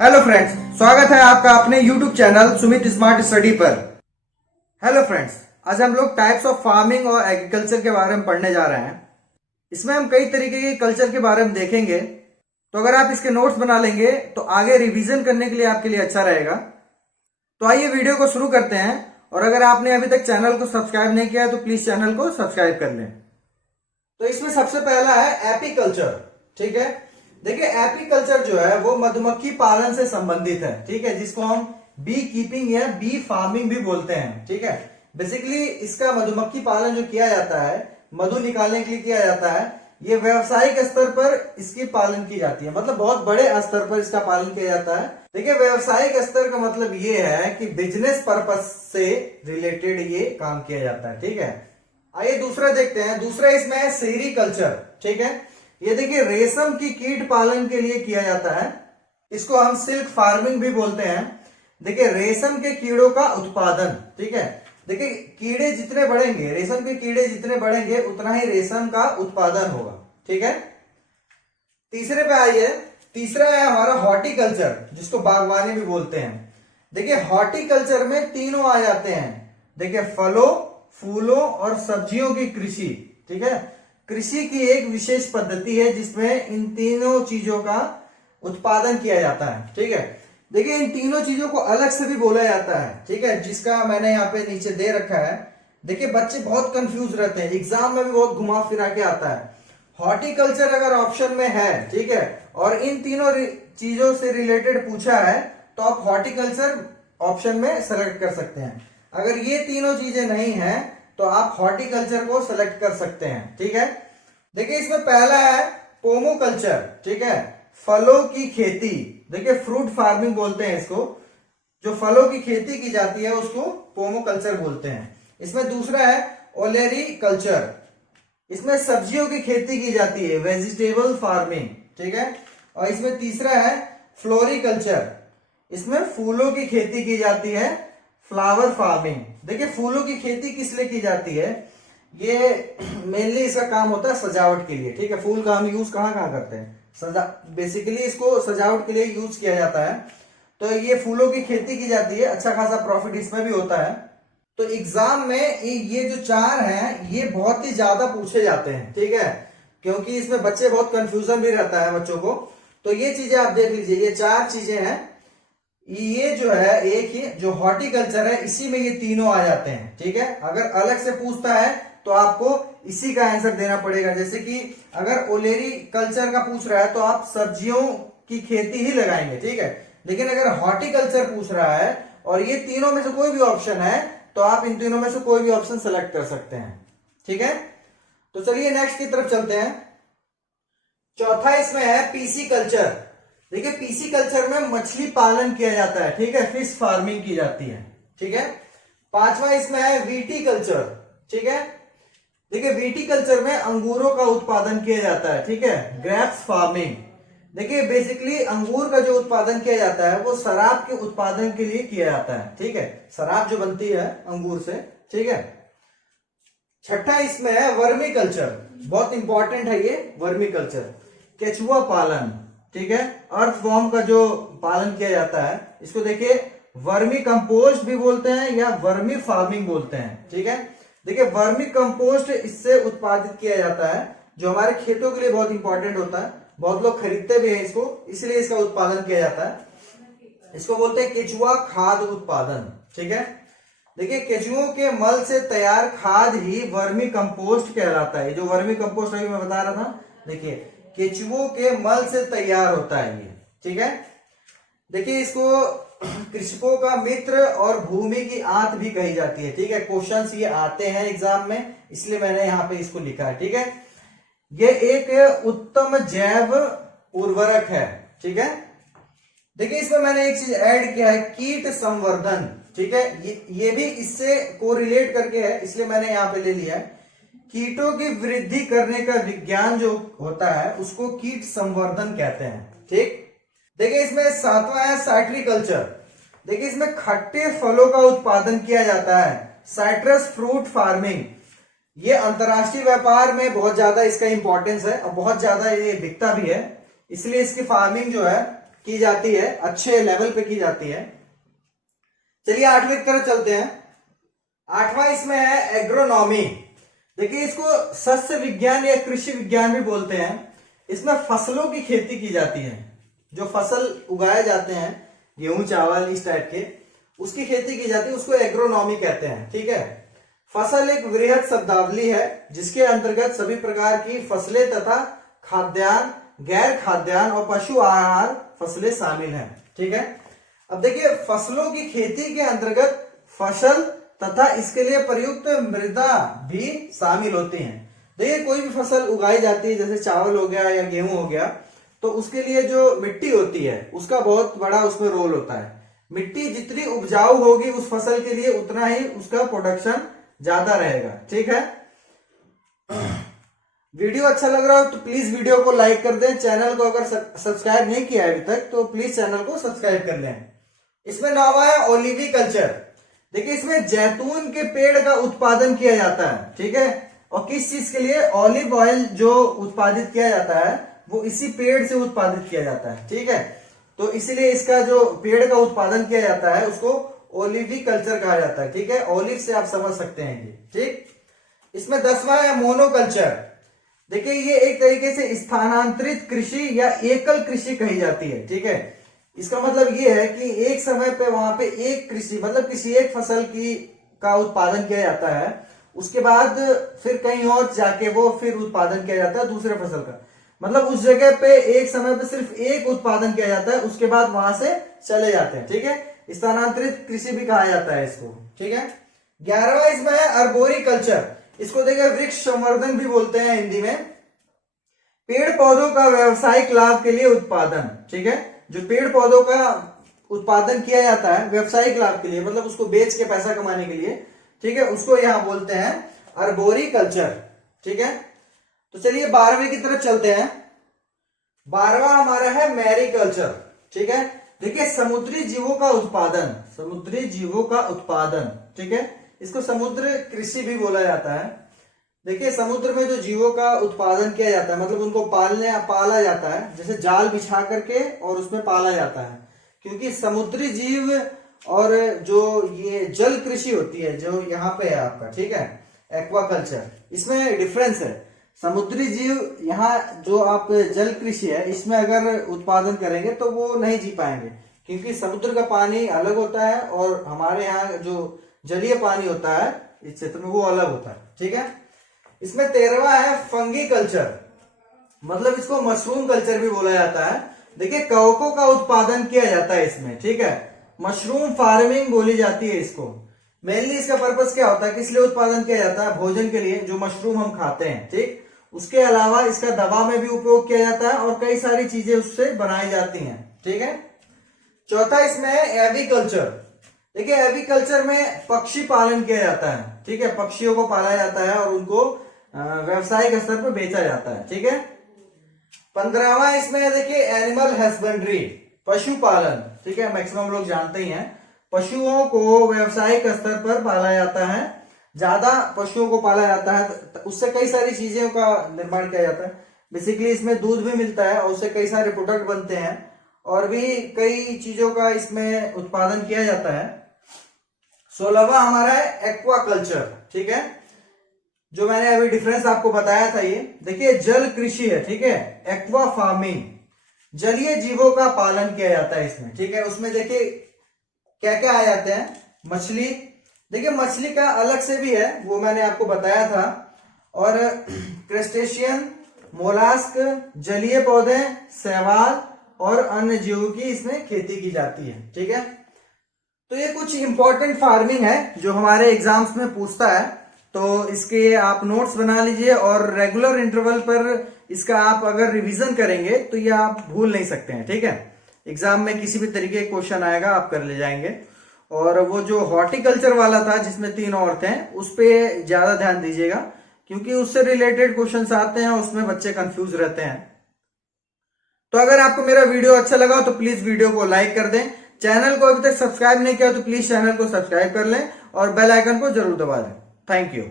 Hello friends, स्वागत है आपका अपने YouTube channel Sumit smart study पर। हेलो फ्रेंड्स, आज हम लोग टाइप्स ऑफ फार्मिंग और एग्रीकल्चर के बारे में पढ़ने जा रहे हैं। इसमें हम कई तरीके के कल्चर के बारे में देखेंगे, तो अगर आप इसके नोट्स बना लेंगे तो आगे रिवीजन करने के लिए आपके लिए अच्छा रहेगा। तो आइए वीडियो को शुरू करते हैं, और अगर आपने अभी तक चैनल को सब्सक्राइब नहीं किया है तो प्लीज चैनल को सब्सक्राइब कर लें। तो इसमें सबसे पहला है एपीकल्चर। ठीक है, देखिए एपीकल्चर जो है वो मधुमक्खी पालन से संबंधित है। ठीक है, जिसको हम बी कीपिंग या बी फार्मिंग भी बोलते हैं। ठीक है, बेसिकली इसका मधुमक्खी पालन जो किया जाता है, मधु निकालने के लिए किया जाता है, ये व्यावसायिक स्तर पर इसकी पालन की जाती है। मतलब बहुत बड़े स्तर पर इसका पालन किया जाता है। देखिए व्यावसायिक स्तर का मतलब ये है कि बिजनेस पर्पस से रिलेटेड ये काम किया जाता है। ठीक है, आइए दूसरा देखते हैं। दूसरा इसमें है सेरीकल्चर। ठीक है, ये देखिए रेशम की कीट पालन के लिए किया जाता है। इसको हम सिल्क फार्मिंग भी बोलते हैं। देखिए रेशम के कीड़ों का उत्पादन। ठीक है, देखिए कीड़े जितने बढ़ेंगे, रेशम के कीड़े जितने बढ़ेंगे उतना ही रेशम का उत्पादन होगा। ठीक है, तीसरे पे आइए। तीसरा है हमारा हॉर्टिकल्चर, जिसको बागवानी भी बोलते हैं। देखिए हॉर्टिकल्चर में तीनों आ जाते हैं। देखिए फलों, फूलों और सब्जियों की कृषि। ठीक है, कृषि की एक विशेष पद्धति है जिसमें इन तीनों चीजों का उत्पादन किया जाता है। ठीक है, देखिए इन तीनों चीजों को अलग से भी बोला जाता है। ठीक है, जिसका मैंने यहाँ पे नीचे दे रखा है। देखिए बच्चे बहुत कंफ्यूज रहते हैं, एग्जाम में भी बहुत घुमा फिरा के आता है। हॉर्टिकल्चर अगर ऑप्शन में है, ठीक है, और इन तीनों चीजों से रिलेटेड पूछा है, तो आप हॉर्टिकल्चर ऑप्शन में सेलेक्ट कर सकते हैं। अगर ये तीनों चीजें नहीं है तो आप हॉर्टिकल्चर को सेलेक्ट कर सकते हैं। ठीक है, देखिए इसमें पहला है पोमोकल्चर। ठीक है, फलों की खेती। देखिए फ्रूट फार्मिंग बोलते हैं इसको। जो फलों की खेती की जाती है उसको पोमोकल्चर बोलते हैं। इसमें दूसरा है ओलेरी कल्चर। इसमें सब्जियों की खेती की जाती है, वेजिटेबल फार्मिंग। ठीक है, और इसमें तीसरा है फ्लोरिकल्चर। इसमें फूलों की खेती की जाती है, फ्लावर फार्मिंग। देखिए फूलों की खेती किस लिए की जाती है, ये मेनली इसका काम होता है सजावट के लिए। ठीक है, फूल का हम यूज कहाँ कहाँ करते हैं, बेसिकली इसको सजावट के लिए यूज किया जाता है। तो ये फूलों की खेती की जाती है, अच्छा खासा प्रॉफिट इसमें भी होता है। तो एग्जाम में ये जो चार हैं ये बहुत ही ज्यादा पूछे जाते हैं। ठीक है, क्योंकि इसमें बच्चे बहुत कंफ्यूजन भी रहता है बच्चों को। तो ये चीजें आप देख लीजिए, ये चार चीजें हैं। ये जो है एक ही जो हॉर्टिकल्चर है इसी में ये तीनों आ जाते हैं। ठीक है, अगर अलग से पूछता है तो आपको इसी का आंसर देना पड़ेगा। जैसे कि अगर ओलेरी कल्चर का पूछ रहा है तो आप सब्जियों की खेती ही लगाएंगे। ठीक है, लेकिन अगर हॉर्टिकल्चर पूछ रहा है और ये तीनों में से कोई भी ऑप्शन है तो आप इन तीनों में से कोई भी ऑप्शन सेलेक्ट कर सकते हैं। ठीक है, तो चलिए नेक्स्ट की तरफ चलते हैं। चौथा इसमें है पीसी कल्चर। देखिए पीसी कल्चर में मछली पालन किया जाता है। ठीक है, फिश फार्मिंग की जाती है। ठीक है, पांचवा इसमें है वीटी कल्चर। ठीक है, देखिए वीटी कल्चर में अंगूरों का उत्पादन किया जाता है। ठीक है, ग्रेप्स फार्मिंग। देखिए बेसिकली अंगूर का जो उत्पादन किया जाता है वो शराब के उत्पादन के लिए किया जाता है। ठीक है, शराब जो बनती है अंगूर से। ठीक है, छठा इसमें है वर्मी कल्चर। बहुत इंपॉर्टेंट है ये वर्मी कल्चर, केचुआ पालन। ठीक है, अर्थवॉर्म का जो पालन किया जाता है इसको देखिए वर्मी कंपोस्ट भी बोलते हैं या वर्मी फार्मिंग बोलते हैं। ठीक है, देखिए वर्मी कंपोस्ट इससे उत्पादित किया जाता है, जो हमारे खेतों के लिए बहुत इंपॉर्टेंट होता है। बहुत लोग खरीदते भी हैं इसको, इसलिए इसका उत्पादन किया जाता है। इसको बोलते हैं केचुआ खाद उत्पादन। ठीक है, देखिए केचुओं के मल से तैयार खाद ही वर्मी कंपोस्ट कहलाता है। जो वर्मी कंपोस्ट अभी मैं बता रहा था, देखिए केचुओं के मल से तैयार होता है ये। ठीक है, देखिए इसको कृषकों का मित्र और भूमि की आंत भी कही जाती है। ठीक है, क्वेश्चंस ये आते हैं एग्जाम में, इसलिए मैंने यहाँ पे इसको लिखा है। ठीक है, ये एक उत्तम जैव उर्वरक है। ठीक है, देखिए इसमें मैंने एक चीज ऐड किया है, कीट संवर्धन। ठीक है, ये भी इससे कोरिलेट करके है, इसलिए मैंने यहाँ पे ले लिया है। कीटों की वृद्धि करने का विज्ञान जो होता है उसको कीट संवर्धन कहते हैं। ठीक, देखिए इसमें सातवां है साइट्रिकल्चर। देखिए इसमें खट्टे फलों का उत्पादन किया जाता है, साइट्रस फ्रूट फार्मिंग। ये अंतरराष्ट्रीय व्यापार में बहुत ज्यादा इसका इंपॉर्टेंस है और बहुत ज्यादा ये बिकता भी है, इसलिए इसकी फार्मिंग जो है की जाती है, अच्छे लेवल पे की जाती है। चलिए 8वीं की तरफ चलते हैं। 8वां इसमें है एग्रोनॉमी। देखिए इसको सस्य विज्ञान या कृषि विज्ञान भी बोलते हैं। इसमें फसलों की खेती की जाती है, जो फसल उगाए जाते हैं गेहूं चावल इस टाइप के, उसकी खेती की जाती है, उसको एग्रोनॉमी कहते हैं। ठीक है। फसल एक वृहद शब्दावली है जिसके अंतर्गत सभी प्रकार की फसलें तथा खाद्यान्न, गैर खाद्यान्न और पशु आहार फसलें शामिल हैं। ठीक है। अब देखिए फसलों की खेती के अंतर्गत फसल तथा इसके लिए प्रयुक्त मृदा भी शामिल होती हैं। देखिए कोई भी फसल उगाई जाती है, जैसे चावल हो गया या गेहूं हो गया, तो उसके लिए जो मिट्टी होती है उसका बहुत बड़ा उसमें रोल होता है। मिट्टी जितनी उपजाऊ होगी उस फसल के लिए उतना ही उसका प्रोडक्शन ज्यादा रहेगा। ठीक है। वीडियो अच्छा लग रहा हो तो प्लीज वीडियो को लाइक कर दें। चैनल को अगर सब्सक्राइब नहीं किया है अभी तक तो प्लीज चैनल को सब्सक्राइब कर लें। इसमें 9वां है ओलिवी कल्चर। देखिए इसमें जैतून के पेड़ का उत्पादन किया जाता है। ठीक है। और किस चीज के लिए? ऑलिव ऑयल जो उत्पादित किया जाता है वो इसी पेड़ से उत्पादित किया जाता है। ठीक है। तो इसीलिए इसका जो पेड़ का उत्पादन किया जाता है उसको ओलिवी कल्चर कहा जाता है। ठीक है। ओलिव से आप समझ सकते हैं ये। ठीक। इसमें 10वां है मोनोकल्चर। देखिए ये एक तरीके से स्थानांतरित कृषि या एकल कृषि कही जाती है। ठीक है। इसका मतलब ये है कि एक समय पे वहां पे एक कृषि मतलब किसी एक फसल की का उत्पादन किया जाता है, उसके बाद फिर कहीं और जाके वो फिर उत्पादन किया जाता है दूसरे फसल का। मतलब उस जगह पे एक समय पे सिर्फ एक उत्पादन किया जाता है, उसके बाद वहां से चले जाते हैं। ठीक है। स्थानांतरित कृषि भी कहा जाता है इसको। ठीक है। 11वां इसमें है अर्बोरी कल्चर। इसको देखिए वृक्ष संवर्धन भी बोलते हैं हिंदी में। पेड़ पौधों का व्यवसायिक लाभ के लिए उत्पादन। ठीक है। जो पेड़ पौधों का उत्पादन किया जाता है व्यवसायिक लाभ के लिए, मतलब उसको बेच के पैसा कमाने के लिए, ठीक है, उसको यहां बोलते हैं अर्बोरी कल्चर। ठीक है। तो चलिए 12वीं की तरफ चलते हैं। 12वां हमारा है मैरीकल्चर। ठीक है। देखिए समुद्री जीवों का उत्पादन, समुद्री जीवों का उत्पादन। ठीक है। इसको समुद्र कृषि भी बोला जाता है। देखिए समुद्र में जो जीवों का उत्पादन किया जाता है, मतलब उनको पाला जाता है, जैसे जाल बिछा करके और उसमें पाला जाता है। क्योंकि समुद्री जीव और जो ये जल कृषि होती है जो यहाँ पे है आपका, ठीक है, एक्वाकल्चर, इसमें डिफरेंस है। समुद्री जीव यहाँ जो आप जल कृषि है इसमें अगर उत्पादन करेंगे तो वो नहीं जी पाएंगे, क्योंकि समुद्र का पानी अलग होता है और हमारे यहाँ जो जलीय पानी होता है इस क्षेत्र में वो अलग होता है। ठीक है। इसमें 13वां है फंगी कल्चर, मतलब इसको मशरूम कल्चर भी बोला जाता है। देखिए कवकों का उत्पादन किया जाता है इसमें। ठीक है। मशरूम फार्मिंग बोली जाती है इसको। मेनली इसका पर्पस क्या होता है, किस लिए उत्पादन किया जाता है? भोजन के लिए, जो मशरूम हम खाते हैं। ठीक। उसके अलावा इसका दवा में भी उपयोग किया जाता है और कई सारी चीजें उससे बनाई जाती हैं। ठीक है। चौथा इसमें है एविकल्चर। देखिए एविकल्चर में पक्षी पालन किया जाता है। ठीक है। पक्षियों को पाला जाता है और उनको व्यावसायिक स्तर पर बेचा जाता है। ठीक है। 15वां इसमें देखिए एनिमल हस्बेंड्री, पशुपालन। ठीक है। मैक्सिमम लोग जानते ही हैं, पशुओं को व्यावसायिक स्तर पर पाला जाता है, ज्यादा पशुओं को पाला जाता है, उससे कई सारी चीजों का निर्माण किया जाता है। बेसिकली इसमें दूध भी मिलता है और उससे कई सारे प्रोडक्ट बनते हैं और भी कई चीजों का इसमें उत्पादन किया जाता है। 16वां हमारा है एक्वाकल्चर। ठीक है। जो मैंने अभी डिफरेंस आपको बताया था, ये देखिए जल कृषि है। ठीक है। एक्वा फार्मिंग, जलीय जीवों का पालन किया जाता है इसमें। ठीक है। उसमें देखिए क्या क्या आ जाते हैं, मछली। देखिए मछली का अलग से भी है, वो मैंने आपको बताया था, और क्रस्टेशियन, मोलास्क, जलीय पौधे, शैवाल और अन्य जीवों की इसमें खेती की जाती है। ठीक है। तो ये कुछ इंपॉर्टेंट फार्मिंग है जो हमारे एग्जाम्स में पूछता है, तो इसके आप नोट्स बना लीजिए और रेगुलर इंटरवल पर इसका आप अगर रिवीजन करेंगे तो ये आप भूल नहीं सकते हैं। ठीक है। एग्जाम में किसी भी तरीके का क्वेश्चन आएगा आप कर ले जाएंगे। और वो जो हॉर्टिकल्चर वाला था जिसमें 3 और थे, उस पर ज्यादा ध्यान दीजिएगा, क्योंकि उससे रिलेटेड क्वेश्चंस आते हैं, उसमें बच्चे कंफ्यूज रहते हैं। तो अगर आपको मेरा वीडियो अच्छा लगा तो प्लीज वीडियो को लाइक कर दें। चैनल को अभी तक सब्सक्राइब नहीं किया तो प्लीज चैनल को सब्सक्राइब कर लें और बेल आइकन को जरूर दबा दें। Thank you.